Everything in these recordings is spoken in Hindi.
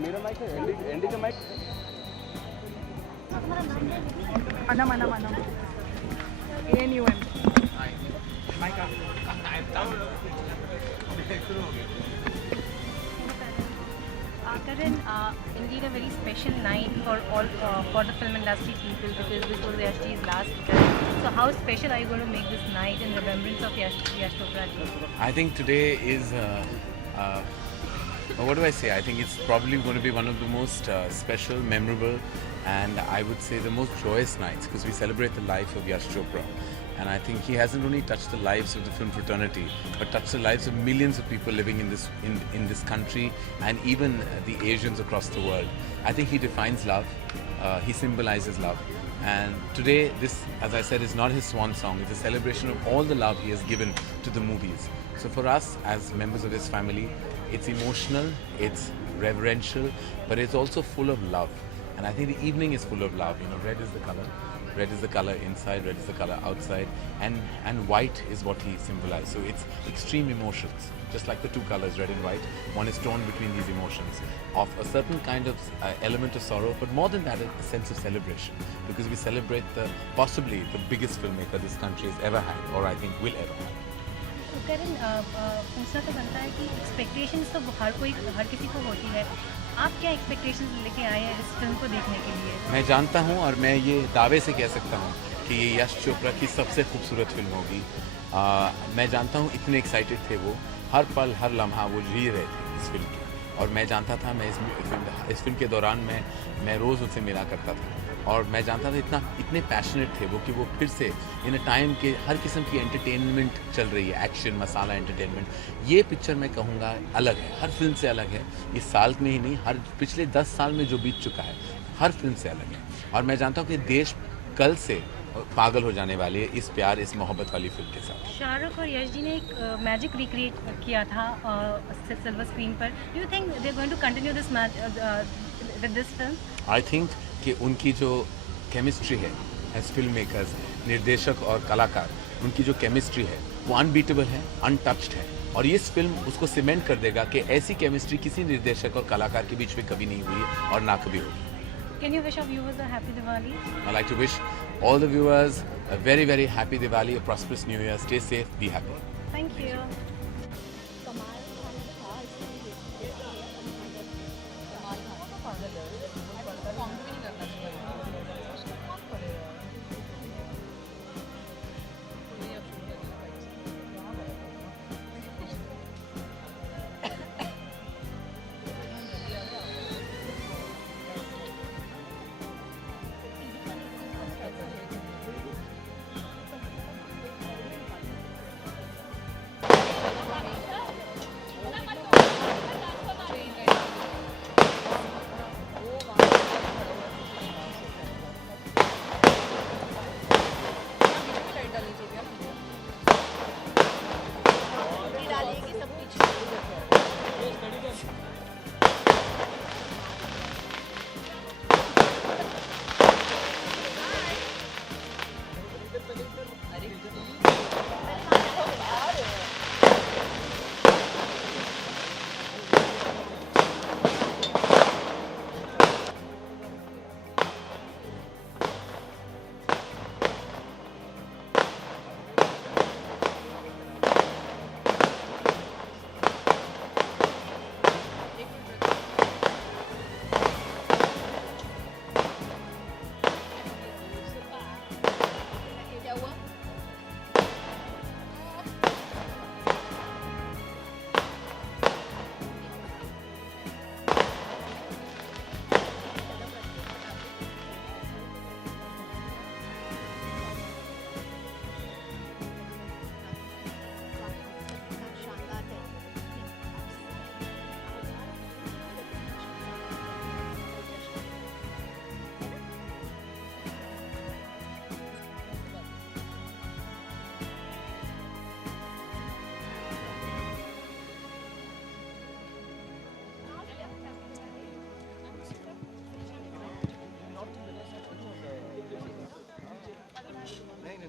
मेरा माइक है, एंडी का mic. Mana mana mana. ANUM. Mic up. Karan, indeed a very special night for all for the film industry people because this was Yash's last film. So how special are you going to make this night in remembrance of Yash Chopra ji? I think today is, what do I say? I think it's probably going to be one of the most special, memorable, and I would say the most joyous nights because we celebrate the life of Yash Chopra. And I think he hasn't only touched the lives of the film fraternity, but touched the lives of millions of people living in this country and even the Asians across the world. I think he defines love. He symbolizes love. And today, this, as I said, is not his swan song. It's a celebration of all the love he has given to the movies. So for us, as members of his family, it's emotional, it's reverential, but it's also full of love. And I think the evening is full of love. You know, red is the color. Red is the color inside, red is the color outside, and white is what he symbolized. So it's extreme emotions, just like the two colors, red and white. One is torn between these emotions of a certain kind of element of sorrow, but more than that, a sense of celebration, because we celebrate possibly the biggest filmmaker this country has ever had, or I think will ever have. तो करण, पूछना तो बनता है कि एक्सपेक्टेशंस तो हर किसी को होती है. आप क्या एक्सपेक्टेशंस लेके आए हैं इस फिल्म को देखने के लिए? मैं जानता हूँ और मैं ये दावे से कह सकता हूँ कि ये यश चोपड़ा की सबसे खूबसूरत फिल्म होगी. मैं जानता हूँ इतने एक्साइटेड थे वो, हर पल हर लम्हा वो जी रहे थे इस फिल्म की. और मैं जानता था मैं इस फिल्म के दौरान मैं रोज़ उनसे मिला करता था, और मैं जानता था इतने पैशनेट थे वो कि वो फिर से इन अ टाइम के हर किस्म की एंटरटेनमेंट चल रही है, एक्शन मसाला एंटरटेनमेंट. ये पिक्चर मैं कहूँगा अलग है, हर फिल्म से अलग है. इस साल में ही नहीं, हर पिछले 10 साल में जो बीत चुका है, हर फिल्म से अलग है. और मैं जानता हूँ कि देश कल से पागल हो जाने वाली है इस प्यार, इस मोहब्बत वाली फिल्म के साथ. शाहरुख और यश जी ने एक मैजिक रिक्रिएट किया था सिल्वर स्क्रीन पर. Do you think they are going to continue this with this film? I think कि उनकी जो केमिस्ट्री है एज फिल्म मेकर्स, निर्देशक और कलाकार, उनकी जो केमिस्ट्री है वो अनबीटेबल है, अनटच्ड है. और ये फिल्म उसको सीमेंट कर देगा कि ऐसी केमिस्ट्री किसी निर्देशक और कलाकार के बीच में कभी नहीं हुई है और ना कभी होगी. Can you wish our viewers a happy Diwali? I'd like to wish all the viewers a very, very happy Diwali, a prosperous New Year. Stay safe, be happy. Thank you.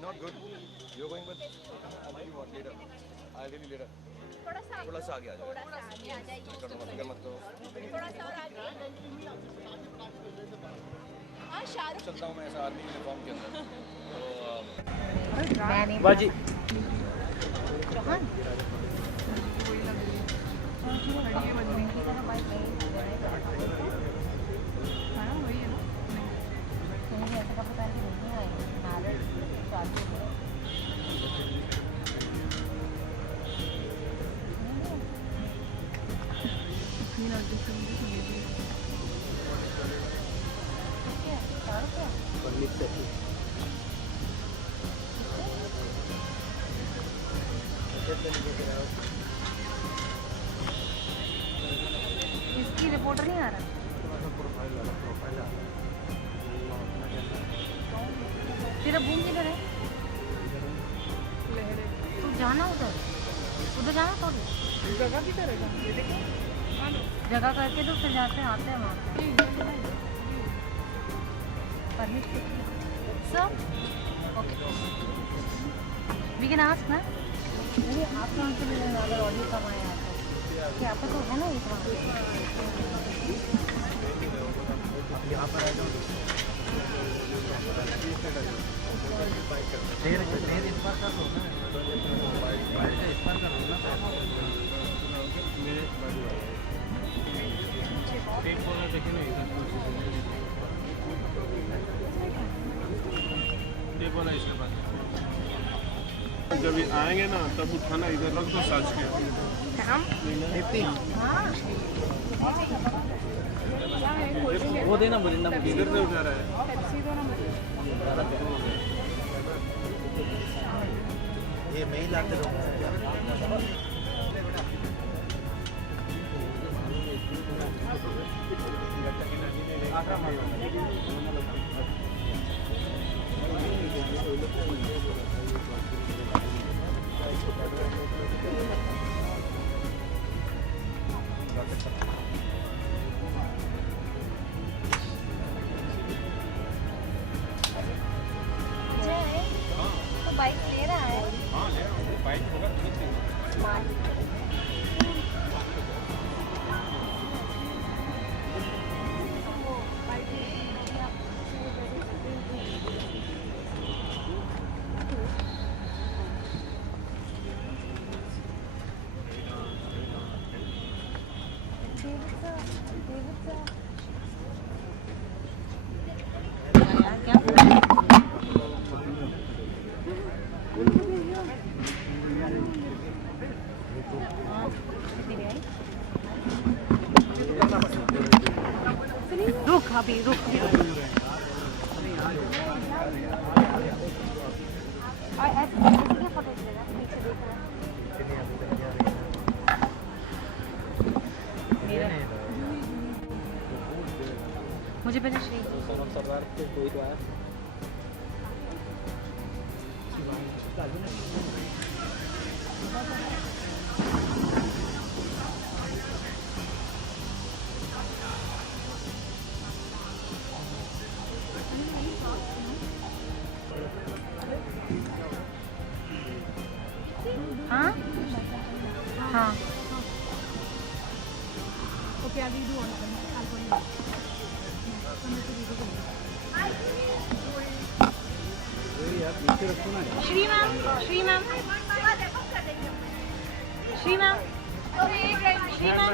Not good. You're going with. I'll tell you what later. I'll tell you later. थोड़ा सा आगे आ जाओ, फिक्र मत करो। चलता हूँ मैं ऐसा आर्मी यूनिफॉर्म के अंदर तो बाजी इसकी रिपोर्टर नहीं आ रहा। तेरा बूम किधर है? तू जाना उधर जाना तो जगह किधर है? ये देखो जगह करके तो फिर जाते हैं आते हैं वहाँ पे। Permit sir okay we can ask ना। नहीं आप कहाँ से मिलेंगे अगर ऑडियो कम आया तो क्या आपका तो है ना एक यहाँ पर जब ये आएंगे ना तब उठाना, इधर रख दो साज के। वो देना बोलिंदा इधर से उठा रहा है। ये मैं ही लाते रहूँगा। तो बाइक ले रहा है। हाँ ले रहा हूँ, बाइक होगा तो रुक अभी रुक मुझे पहले सरदार के कोई तो आया। हाँ हाँ okay I will do on श्री मैम श्री मैम श्री मैम श्री मैम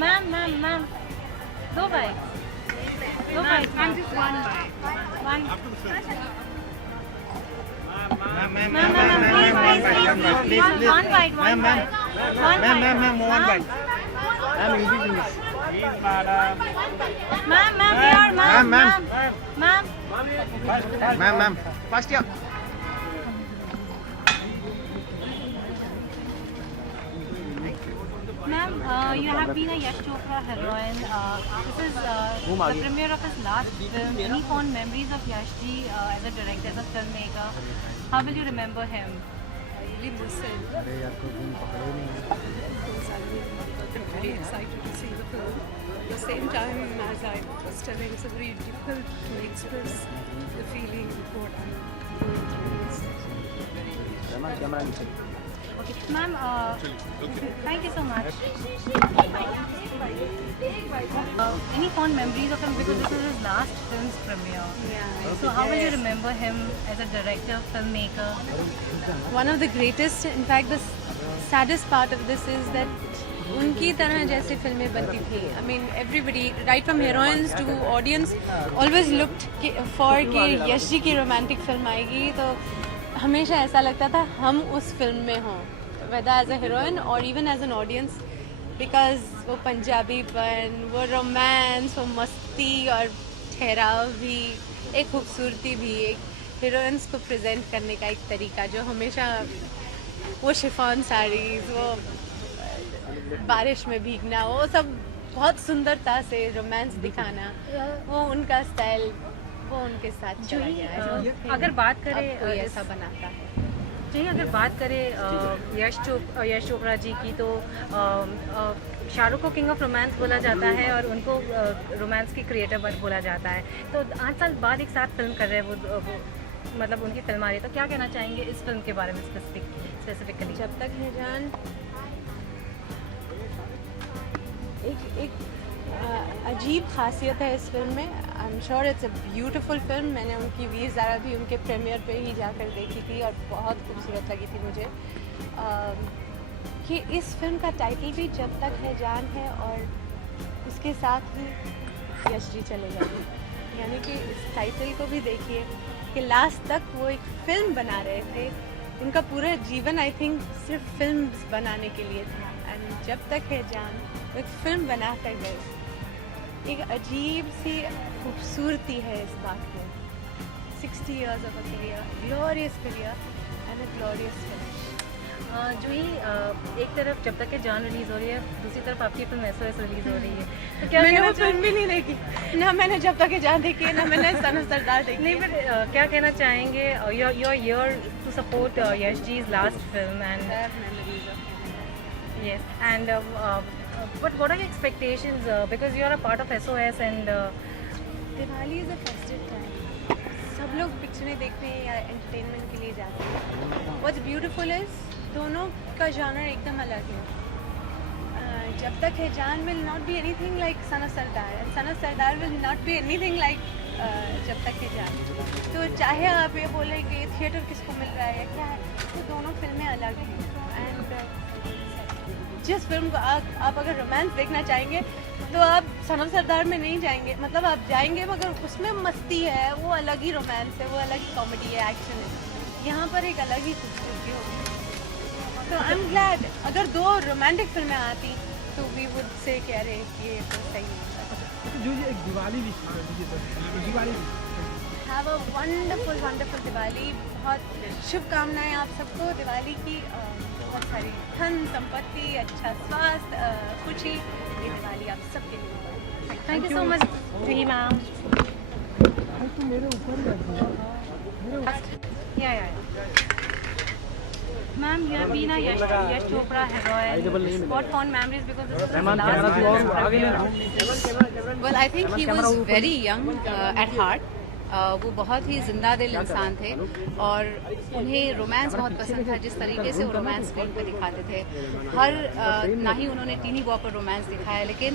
मैम मैम मैम दो bike ma'am just one ma'am please one bite ma'am fast या Ma'am, you have been a Yash Chopra heroine. This is the premiere of his last film. Any fond memories of Yash ji as a director, as a filmmaker? How will you remember him? I really miss him. Of course, I'm very excited to see the film. At the same time, as I was telling, it's very difficult to express the feeling of what I'm going through. It's very Ma'am, thank you so much. Any fond memories of him, because this is his last film's premiere? Yeah. So how will you remember him as a director, filmmaker? One of the greatest, in fact, the saddest part of this is that उनकी तरह जैसे फिल्में बनती थी. I mean, everybody, right from heroines to audience, always looked for कि यश जी की रोमांटिक फिल्म आएगी, तो हमेशा ऐसा लगता था हम उस फिल्म में हों, whether as a heroine or even as an audience, because वो पंजाबीपन, वो रोमांस, वो मस्ती और ठहराव भी, एक खूबसूरती भी, एक हीरोइंस को प्रेजेंट करने का एक तरीका जो हमेशा वो शिफॉन साड़ीज़, वो बारिश में भीगना, वो सब बहुत सुंदरता से रोमांस दिखाना, वो उनका स्टाइल, वो उनके साथ चला गया है. अगर बात करें कोई ऐसा बनाता है. जी, अगर बात करें यश चोपड़ा जी की, तो शाहरुख को किंग ऑफ रोमांस बोला जाता है और उनको रोमांस की क्रिएटर बोला जाता है. तो 8 साल बाद एक साथ फिल्म कर रहे हैं वो मतलब उनकी फिल्म आ रही है, तो क्या कहना चाहेंगे इस फिल्म के बारे में स्पेसिफिकली? जब तक है जान एक अजीब खासियत है इस फिल्म में. I am sure it's a beautiful film. मैंने उनकी वीर ज़ारा भी उनके प्रीमियर पे ही जाकर देखी थी और बहुत खूबसूरत लगी थी मुझे. कि इस फिल्म का टाइटल भी जब तक है जान है और उसके साथ ही यश जी चले जाएंगे. यानी कि इस टाइटल को भी देखिए कि लास्ट तक वो एक फिल्म बना रहे थे. उनका पूरा जीवन आई थिंक सिर्फ फिल्म बनाने के लिए था. एंड जब तक है जान एक फिल्म बना कर गए. एक अजीब सी खूबसूरती है इस बात में. 60 years of a career, glorious career and a glorious finish. जो ही एक तरफ जब तक है जान रिलीज़ हो रही है, दूसरी तरफ आपकी फिल्म SOS रिलीज़ हो रही है, तो क्या मैंने वो फिल्म भी नहीं देखी, ना मैंने जब तक है जान देखी है, ना मैंने सन सरदार देखी. नहीं, पर क्या कहना चाहेंगे? You are here to support Yash ji's last film and memories of him. yes, and but what are your expectations because you are a part of SOS and Diwali is a festive time. सब लोग पिक्चरें देखने या एंटरटेनमेंट के लिए जाते हैं. व्हाट्स ब्यूटीफुल इज दोनों का जॉनर एकदम अलग है. जब तक है जान will not be anything like son of Sardar and son of Sardar will not be anything like जब तक है जान. तो चाहे आप ये बोले कि थिएटर किसको मिल रहा है या क्या है, तो दोनों फिल्में अलग हैं. एंड जिस फिल्म को आप अगर रोमांस देखना चाहेंगे तो आप सन ऑफ सरदार में नहीं जाएंगे. मतलब आप जाएंगे मगर उसमें मस्ती है, वो अलग ही रोमांस है, वो अलग ही कॉमेडी है, एक्शन है. यहाँ पर एक अलग ही खूबसूरती होगी. तो आई एम ग्लैड अगर 2 रोमांटिक फिल्में आती तो वी वुड से कि अरे ये तो सही है. जो ये एक Diwali Diwali have a wonderful wonderful Diwali. बहुत शुभकामनाएं आप सबको दिवाली की. बहुत सारी धन संपत्ति, अच्छा स्वास्थ्य, खुशी. ये दिवाली आप सबके लिए. Thank you so much ji ma'am. तो मेरे ऊपर या ma'am, you have been a Yash Chopra heroine. What fond memories because this is his last film. Well, I think he was very young at heart. वो बहुत ही जिंदा दिल इंसान थे और उन्हें रोमांस बहुत पसंद था. जिस तरीके से वो रोमांस स्क्रीन पर दिखाते थे, ना ही उन्होंने टीनी बॉय पर रोमांस दिखाया, लेकिन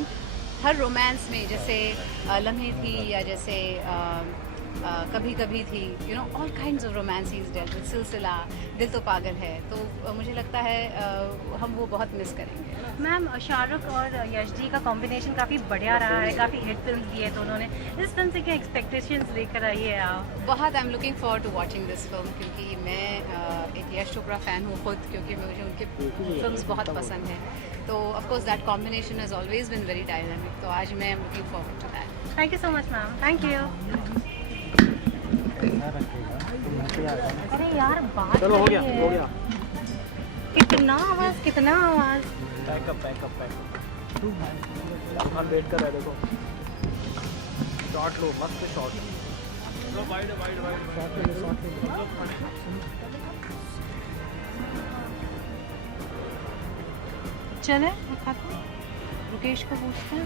हर रोमांस में जैसे लम्हे थी या जैसे कभी कभी थी, you know, all kinds of romance he is dealt with. सिलसिला, दिल तो पागल है. तो मुझे लगता है हम वो बहुत मिस करेंगे. मैम, शाहरुख और यश जी का कॉम्बिनेशन काफ़ी बढ़िया रहा है, काफ़ी हिट फिल्म दी है दोनों ने. इस फिल्म से क्या एक्सपेक्टेशंस लेकर आई है आप? बहुत. I am looking forward to watching this film क्योंकि मैं एक यश चोपड़ा फ़ैन हूँ खुद, क्योंकि मुझे उनके फिल्म्स बहुत पसंद हैं. तो of course that combination has always been very dynamic. तो आज मैं am looking forward to that. Thank you so much ma'am. Thank you. अरे यार बात चलो हो गया. कितना आवाज़. पैकअप हम वेट कर रहे हैं. देखो शॉट लो, मस्त शॉट. वाइड चले रुकेश को पूछते हैं.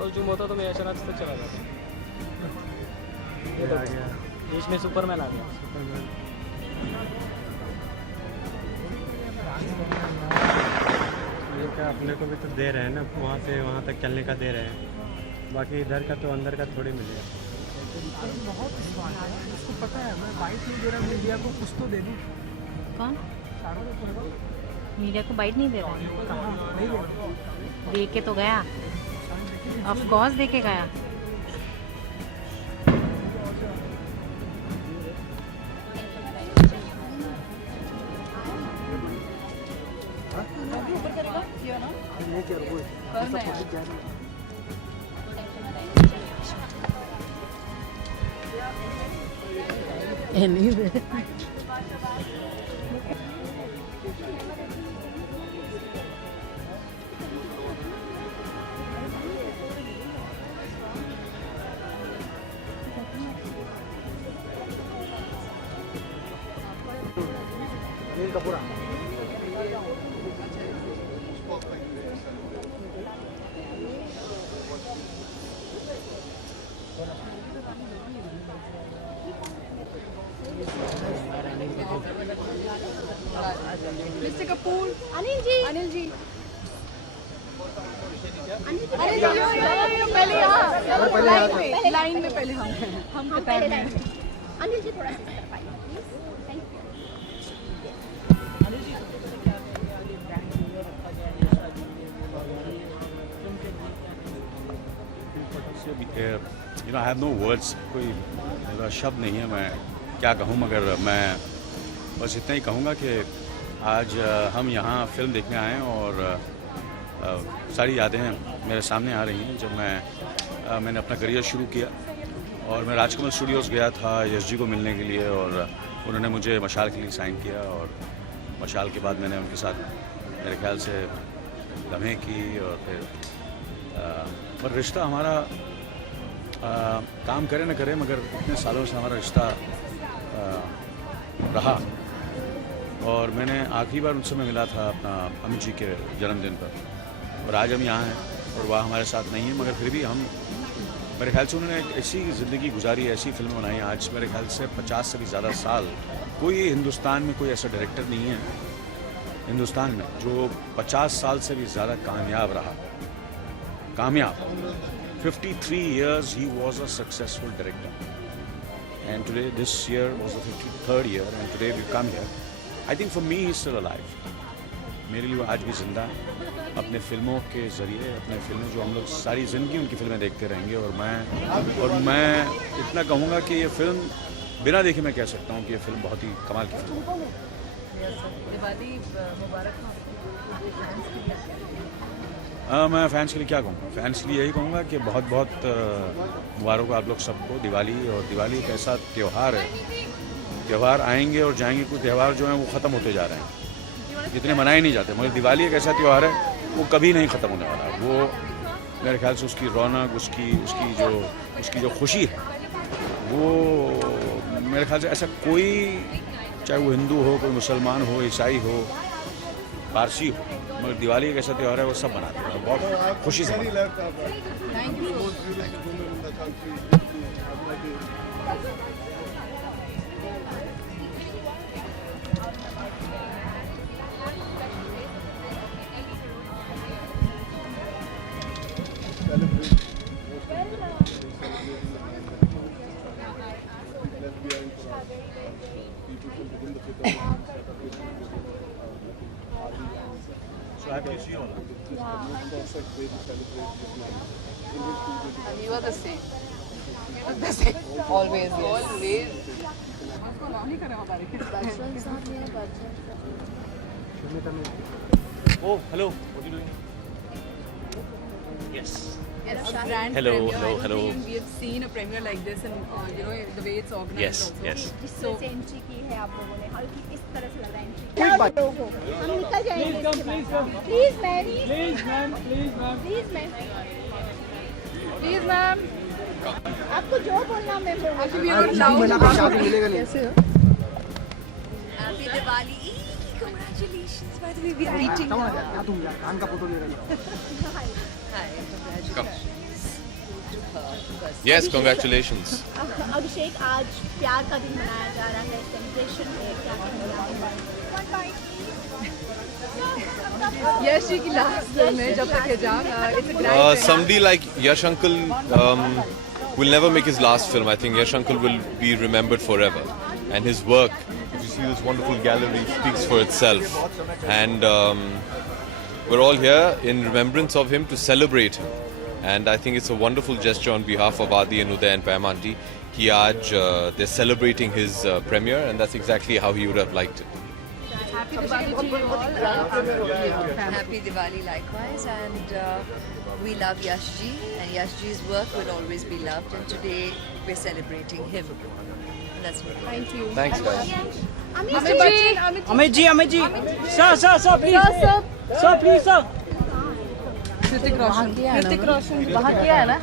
और जूम होता तो मैं अचानक से चला जाता। ये आ गया इसमें सुपरमैन आ गया। ये क्या अपने को भी तो दे रहे हैं ना, वहाँ से वहाँ तक चलने का दे रहे हैं, बाकी इधर का तो अंदर का थोड़ी मिलेगा। बहुत स्मार्ट है, इसको पता है मैं बाइट नहीं दे रहा मीडिया को, कुछ तो दे दूँ। कौन शाहरुख को मीडिया को बाइट नहीं दे रहा? कहा नहीं दे रहा। दे के तो गया, ऑफ कोर्स दे के गया। ये क्या वो अनिल कपूर मिस्टर कपूर, अनिल जी अनिल जी, अनिल जी पहले यहाँ लाइन में पहले हम पहले लाइन में। अनिल जी थोड़ा सा इस तरफ आइए please. Thank you. You know, I have no words, कोई मेरा शब्द नहीं है, मैं क्या कहूँ, मगर मैं बस इतना ही कहूँगा कि आज हम यहाँ फिल्म देखने आए हैं और सारी यादें मेरे सामने आ रही हैं। जब मैंने अपना करियर शुरू किया और मैं राजकमल स्टूडियोज़ गया था यश जी को मिलने के लिए, और उन्होंने मुझे मशाल के लिए साइन किया, और मशाल के बाद मैंने उनके साथ मेरे ख्याल से लम्हे की, और फिर पर रिश्ता हमारा काम करे न करे मगर इतने सालों से हमारा रिश्ता रहा। और मैंने आखिरी बार उनसे मैं मिला था अपना अमित जी के जन्मदिन पर, और आज हम यहाँ हैं और वह हमारे साथ नहीं है, मगर फिर भी हम, मेरे ख्याल से उन्होंने एक ऐसी ज़िंदगी गुजारी, ऐसी फिल्म बनाई। आज मेरे ख्याल से 50 से भी ज़्यादा साल कोई हिंदुस्तान में कोई ऐसा डायरेक्टर नहीं है हिंदुस्तान में जो 50 साल से भी ज़्यादा कामयाब रहा। कामयाब 53 years he was a successful director, and today this year was the 53rd year, and today we come here. I think for me he's still alive. मेरे लिए वो आज भी जिंदा है, अपने फिल्मों के ज़रिए, अपने फिल्में जो हम लोग सारी ज़िंदगी उनकी फिल्में देखते रहेंगे। और मैं इतना कहूँगा कि ये फिल्म बिना देखे मैं कह सकता हूँ कि ये फिल्म बहुत ही कमाल की फिल्म है। दिवाली मुबारक हो। मैं फ़ैन्स के लिए क्या कहूँगा, फ़ैन्स के लिए यही कहूँगा कि बहुत बहुत मुबारक हो आप लोग सबको दिवाली। और दिवाली एक ऐसा त्यौहार है, त्यौहार आएंगे और जाएंगे, कुछ त्यौहार जो हैं वो ख़त्म होते जा रहे हैं, जितने मनाए नहीं जाते, मगर दिवाली एक ऐसा त्यौहार है वो कभी नहीं ख़त्म होने वाला। वो मेरे ख्याल से उसकी रौनक, उसकी जो खुशी है, वो मेरे ख्याल से ऐसा कोई, चाहे वो हिंदू हो, कोई मुसलमान हो, ईसाई हो, पारसी हो, मगर दिवाली एक ऐसा त्यौहार है वो सब मनाते हैं, बहुत खुशी से मनाते You are the same. You are the same. Always. Always. Oh, hello. What are you doing? Yes. Yes, a grand Hello, premiere. hello, I don't hello. think we have seen a premiere like this, and you know the way it's organized. Yes, also. yes. जिस तरह से एंट्री की है आप लोगों ने, हल्की इस तरह से लगा एंट्री। क्या लोग हो, हम निकल जाएंगे इसके बाद। Please Mary, please ma'am, please ma'am, please ma'am, Please, ma'am. आपको जो बोलना मैं बोलूँगी। Actually, we are loud. मिलेगा नहीं। कैसे हो? Happy Diwali. Congratulations. By the way, we are eating. क्या तुम यार कान का फोटो ले रही हो? Hi. Congratulations. Yes, congratulations. अभिषेक, आज प्यार का दिन मनाया जा रहा है, सेलिब्रेशन है, क्या कहेंगे आप? यश जी की लास्ट फिल्म है जब तक है जान. It's a grand Somebody like Yash Uncle will never make his last film. I think Yash Uncle will be remembered forever. And his work, if you see this wonderful gallery, speaks for itself. And we're all here in remembrance of him to celebrate him. And I think it's a wonderful gesture on behalf of Adi and Uday and Pam Aunty. They're celebrating his premiere, and that's exactly how he would have liked it. Happy Diwali to you all. Happy Diwali likewise, and we love Yash ji, and Yash ji's work will always be loved, and today we're celebrating him. That's what. Thank you. Thanks, guys. Amit ji. Sir, please. Sir, please, sir. Hrithik Roshan वहाँ किया है ना.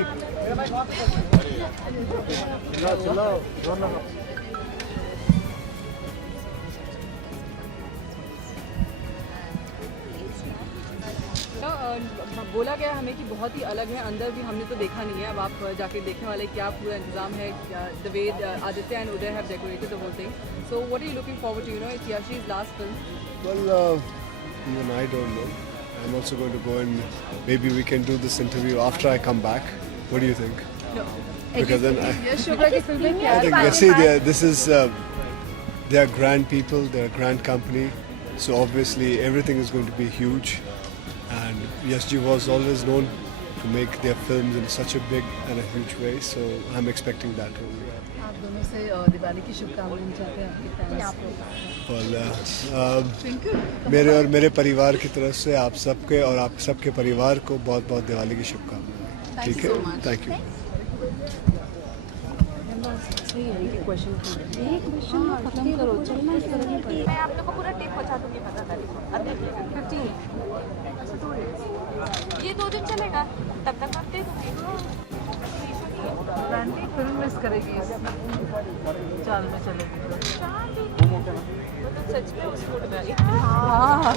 बोला गया हमें कि बहुत ही अलग है, अंदर भी हमने तो देखा नहीं है. अब आप जाके देखने वाले क्या पूरा इंतजाम है. The way Aditya and Uday have decorated the whole thing. So what are you looking forward to? You know, it's Yashi's last film. Well, even I don't know. I'm also going to go and maybe we can do this interview after I come back. What do you think? No. Because then Yash Chopra की फिल्म क्या I है? think they are grand people, they're a grand company. So obviously everything is going to be huge. And Yash ji was always known to make their films in such a big and a huge way. So I'm expecting that only. आप दोनों से दिवाली की शुभकामनाएं चाहते हैं आपके फैंस को. Well, मेरे और मेरे परिवार की तरफ से आप सबके और आप सबके परिवार को बहुत बहुत दिवाली की शुभकामनाएं. ठीक है, थैंक यू. मैं आप लोग को पूरा टिप पहुंचा दूंगी 15 तारीख को. 15. ये 2 दिन चलेगा, तब तक आप दे दूंगी. रानी फिल्म मिस करेगी इस चाल में चलेगी. तो सच में उस मूड में हाँ.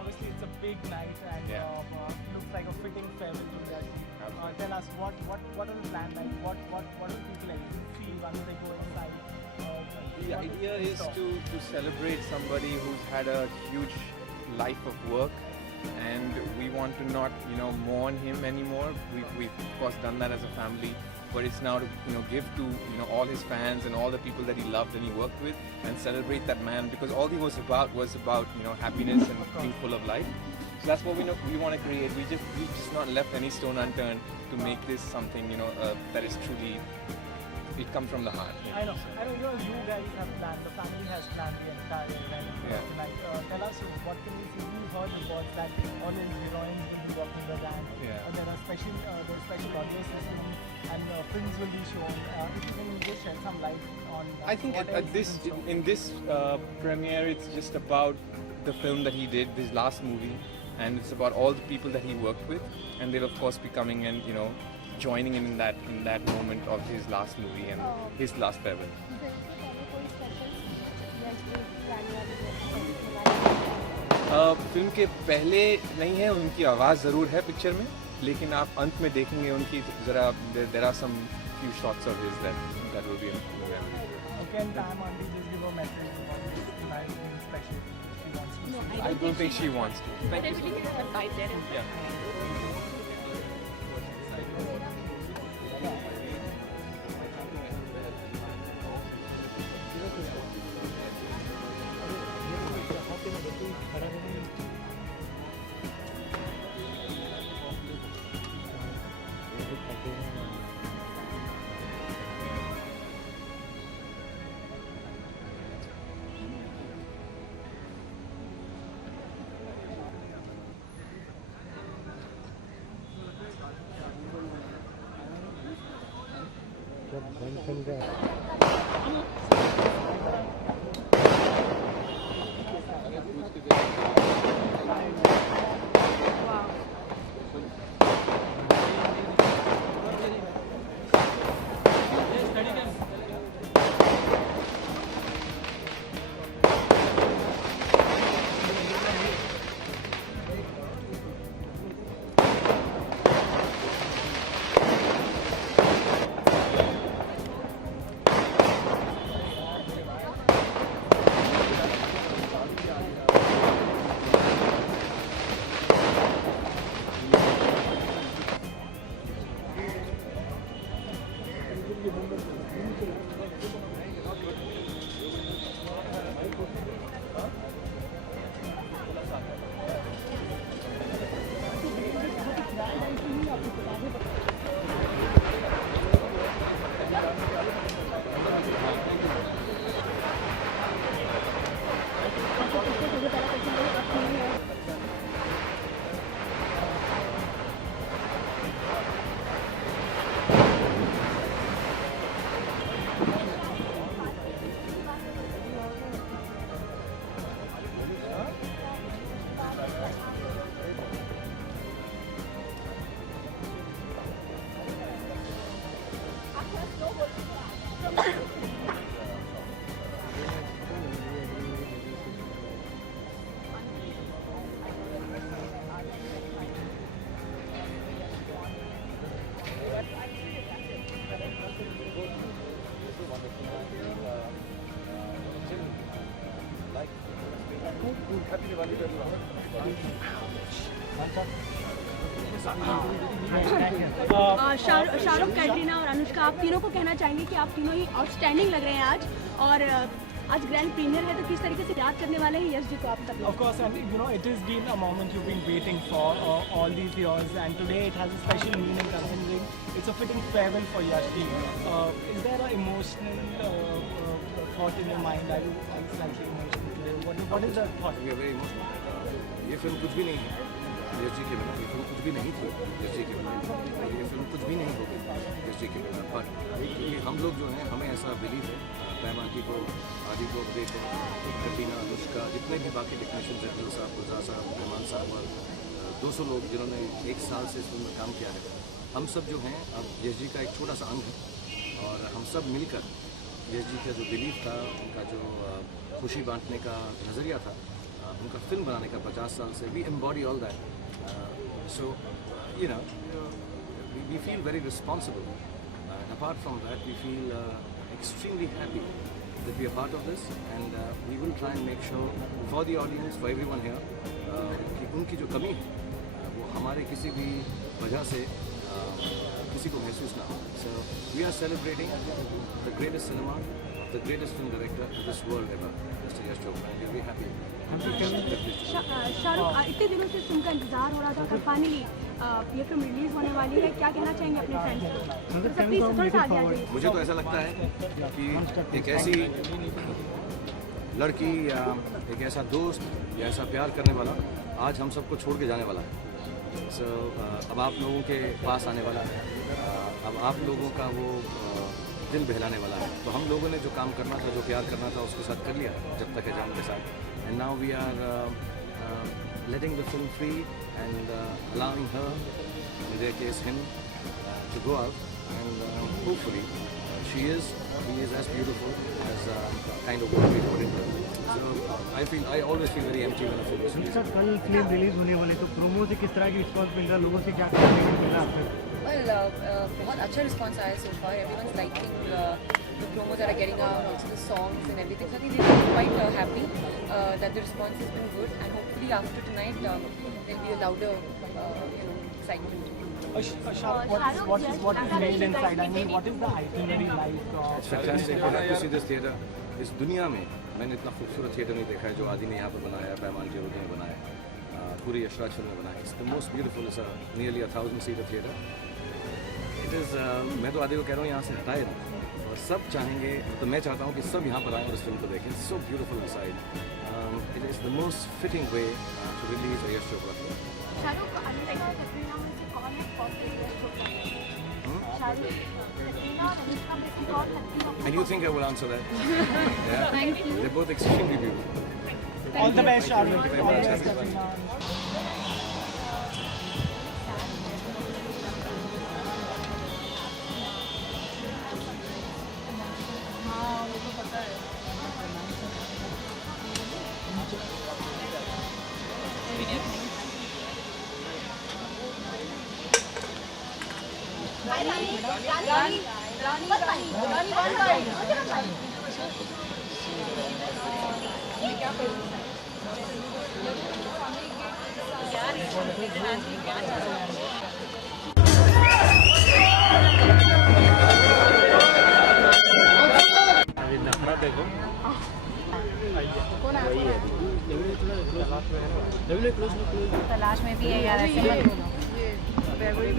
Obviously, it's a big night and looks like a fitting farewell to Yash. Tell us what are the plans like? What do people like feel once they go inside? The idea is to celebrate somebody who's had a huge life of work, and we want to not mourn him anymore. We've of course done that as a family, but it's now to give to all his fans and all the people that he loved and he worked with, and celebrate that man, because all he was about happiness and being full of life. So that's what we want to create. We've just not left any stone unturned to make this something that is truly, it comes from the heart. I know. You guys have planned. The family has planned the entire event tonight. Tell us what can we see? We heard reports that all his heroines will be walking the land. There are special audio systems and films will be shown. If you can just shed some light on. I think in this premiere, it's just about the film that he did, his last movie, and it's about all the people that he worked with, and they'll of course be coming and joining in that moment of his last movie and his last farewell. Film के पहले नहीं है, उनकी आवाज़ ज़रूर है पिक्चर में, लेकिन आप अंत में देखेंगे उनकी ज़रा there are some few shots of his that will be in the movie. Okay, and Pam Aunty just give a message about this tonight being special. She wants to. I don't think she wants to. But I believe it is a fight there. Yeah. Shahrukh, Katrina और अनुष्का, आप तीनों को कहना चाहेंगे कि आप तीनों ही आउटस्टैंडिंग लग रहे हैं आज, और आज ग्रैंड प्रीमियर है, तो किस तरीके से याद करने वाले हैं यश जी को आप सब? Of course, and you know, it has been a moment you've been waiting for all these years, and today it has a special meaning considering it's a fitting farewell for Yash ji. Is there an emotional thought in your mind? Are you slightly emotional today? What is the thought? We are very emotional. ये फिल्म कुछ भी नहीं है यश जी के बिना, ये फिल्म कुछ भी नहीं थी यश जी के बिना, और ये फिल्म कुछ भी नहीं होगी यश जी के बिना। बट क्योंकि हम लोग जो हैं, हमें ऐसा बिलीव है, पैमाकी को, आदि को, उदय को, कटीना, अनुष्का, जितने भी बाकी टेक्नीशियंस हैं, दिल साहब, गुलजार साहब, रहमान साहब और 200 लोग जिन्होंने 1 साल से इस फिल्म में काम किया है, हम सब जो हैं अब यश जी का एक छोटा सा अंग है, और हम सब मिलकर यश जी का जो बिलीव था, उनका जो खुशी बांटने का नज़रिया था, उनका फिल्म बनाने का 50 साल से, we embody all that. So, you know, we feel very responsible. And apart from that, we feel extremely happy that we are part of this, and we will try and make sure for the audience, for everyone here, कि उनकी जो कमी है वो हमारे किसी भी वजह से किसी को महसूस ना हो. So we are celebrating the greatest cinema, the greatest film director of this world ever, Mr. Yash Chopra, and we're very happy. Shahrukh, इतने दिनों से फिल्म का इंतजार हो रहा था, कल फाइनली ये फिल्म रिलीज होने वाली है, क्या कहना चाहेंगे अपने फ्रेंड्स को? मुझे तो ऐसा लगता है कि एक ऐसी लड़की या एक ऐसा दोस्त या ऐसा प्यार करने वाला आज हम सबको छोड़ के जाने वाला है. सो अब आप लोगों के पास आने वाला है, अब आप लोगों का वो दिल बहलाने वाला है. तो हम लोगों ने जो काम करना था, जो प्यार करना था, उसके साथ कर लिया जब तक है जान के साथ. And now we are letting the film free and allowing her, in their case him, to go out, and hopefully he is as beautiful as kind of what we put into it. So I always feel very empty when a film is released. Sir, कल फिल्म रिलीज होने वाले, तो प्रोमो से किस तरह की रिस्पॉन्स मिल रहा है, लोगों से क्या मिला आपको? Well, बहुत अच्छा रिस्पॉन्स आया so far. Everyone's liking the promos that are getting out, also the songs and everything. So I think we're quite happy that the response has been good, and hopefully after tonight there'll be a louder, excitement. What is made inside? I mean, what is the itinerary like? It's fantastic. I have to see this theatre. इस दुनिया में मैंने इतना खूबसूरत थिएटर नहीं देखा है जो आदि ने यहाँ पर बनाया, पैमान के उदय ने बनाया, पूरी यशराज फिल्म में बनाया. It's the most beautiful. It's nearly 1,000-seater theatre. It is. मैं तो आदि को कह रहा हूँ यहाँ से हटाए ना, और सब चाहेंगे, तो मैं चाहता हूँ कि सब यहाँ पर आएँ और इस फिल्म को देखें. So beautiful inside. It is the most fitting way to release a Yash Chopra film. Shahrukh, Anushka और कैटरीना में से कौन है कॉन्टेस्ट यश चोपड़ा? शाहरुख, कैटरीना और अनुष्का में से कौन है? And you think I will answer that? Yeah. Thank you. They're both extremely beautiful. All the best, Shahrukh. Thank you All very the much. best, Katrina. तलाश में भी है यार, ऐसे मत बोलो.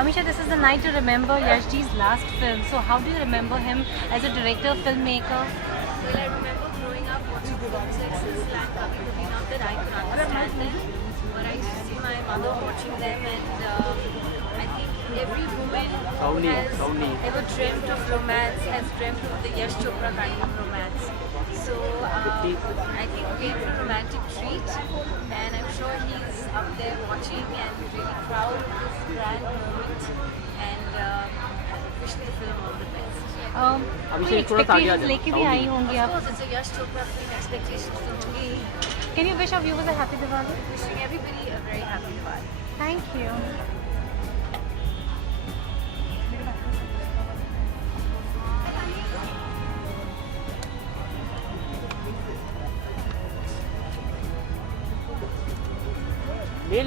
Amisha, this is the night to remember Yashji's last film. So how do you remember him as a director, filmmaker? Well, I remember growing up watching films like Sisland, Kabhi Kabhi, not that I could understand them, but I used to see my mother watching them, and I think every woman has ever dreamt of romance, has dreamt of the Yash Chopra kind of romance. So I think we came for a romantic treat, and I'm sure he's up there watching and really proud of this grand moment, and wish the film all the best. कोई expectations लेके भी आई होंगी Of आप? course, it's a Yash Chopra film, expectations to hoंगी. Can you wish our viewers a happy Diwali? Wishing everybody a very happy Diwali. Thank you. Can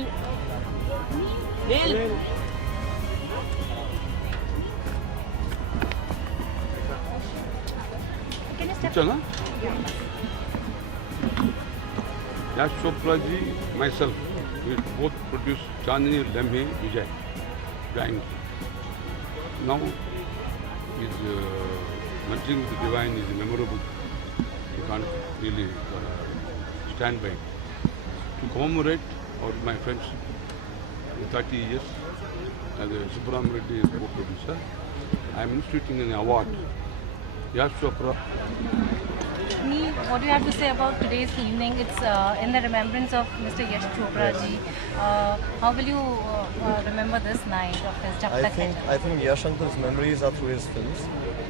you step? चलना Yash Chopra ji, myself, we both produced Chandni Lamhe Vijay. Dying. Now, his merging with the divine is memorable. You can't really stand by it. To commemorate my friendship in 30 years, as a Subramanian Reddy is co-producer, I am instituting an award. Yash Chopra. Neil, what do you have to say about today's evening? It's in the remembrance of Mr. Yash Chopra ji. How will you remember this night of his Jab Tak Hai Jaan? I think Yash Uncle's memories are through his films,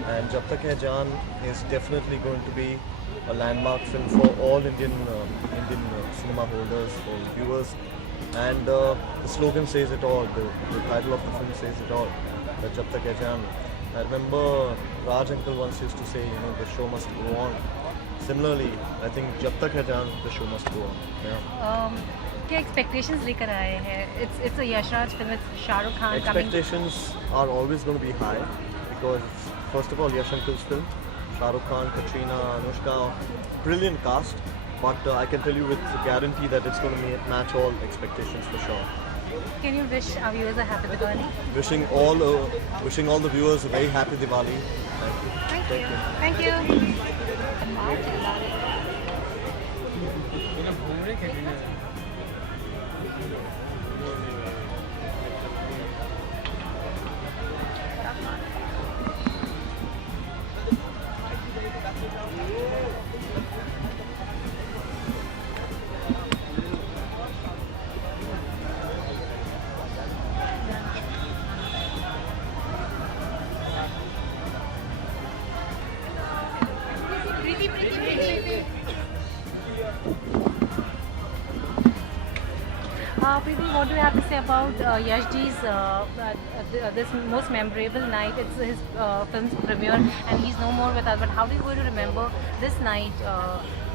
and Jab Tak Hai Jaan is definitely going to be a landmark film for all Indian cinema holders, for viewers, and the slogan says it all. The title of the film says it all. That Jab Tak Hai Jaan. I remember Raj Uncle once used to say, the show must go on. Similarly, I think Jab Tak Hai Jaan, the show must go on. Yeah. क्या expectations लेकर आए हैं? It's a Yash Raj film. It's Shah Rukh Khan coming. Expectations are always going to be high because first of all, Yash Uncle's film, Shah Rukh Khan, Katrina, Anushka, brilliant cast. But I can tell you with guarantee that it's going to match all expectations for sure. Can you wish our viewers a happy Diwali? Wishing all the viewers a very happy Diwali. Thank you. Thank you. Thank you. Preeti, what do you have to say about Yashji's this most memorable night? It's his film's premiere, and he's no more with us. But how are you going to remember this night?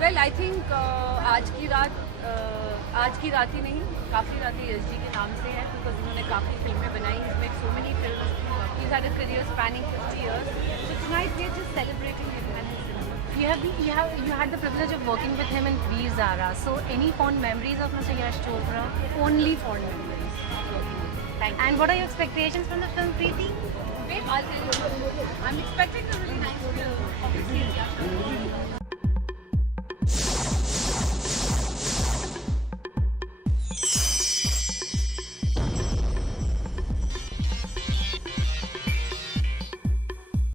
Well, I think आज की रात ही नहीं, काफ़ी रातें यश जी के नाम से है, because उन्होंने काफ़ी फिल्में बनाई. He's made so many films. He's had a career spanning 50 years. So tonight we are just celebrating him and his cinema. You had the privilege of working with him in Veer Zara. So any fond memories of Mr. Yash Chopra? Only fond memories. Thank you. And what are your expectations from the film, Preeti? Wait, I'll tell you. I'm expecting a really nice film. Obviously, it's Yash Chopra.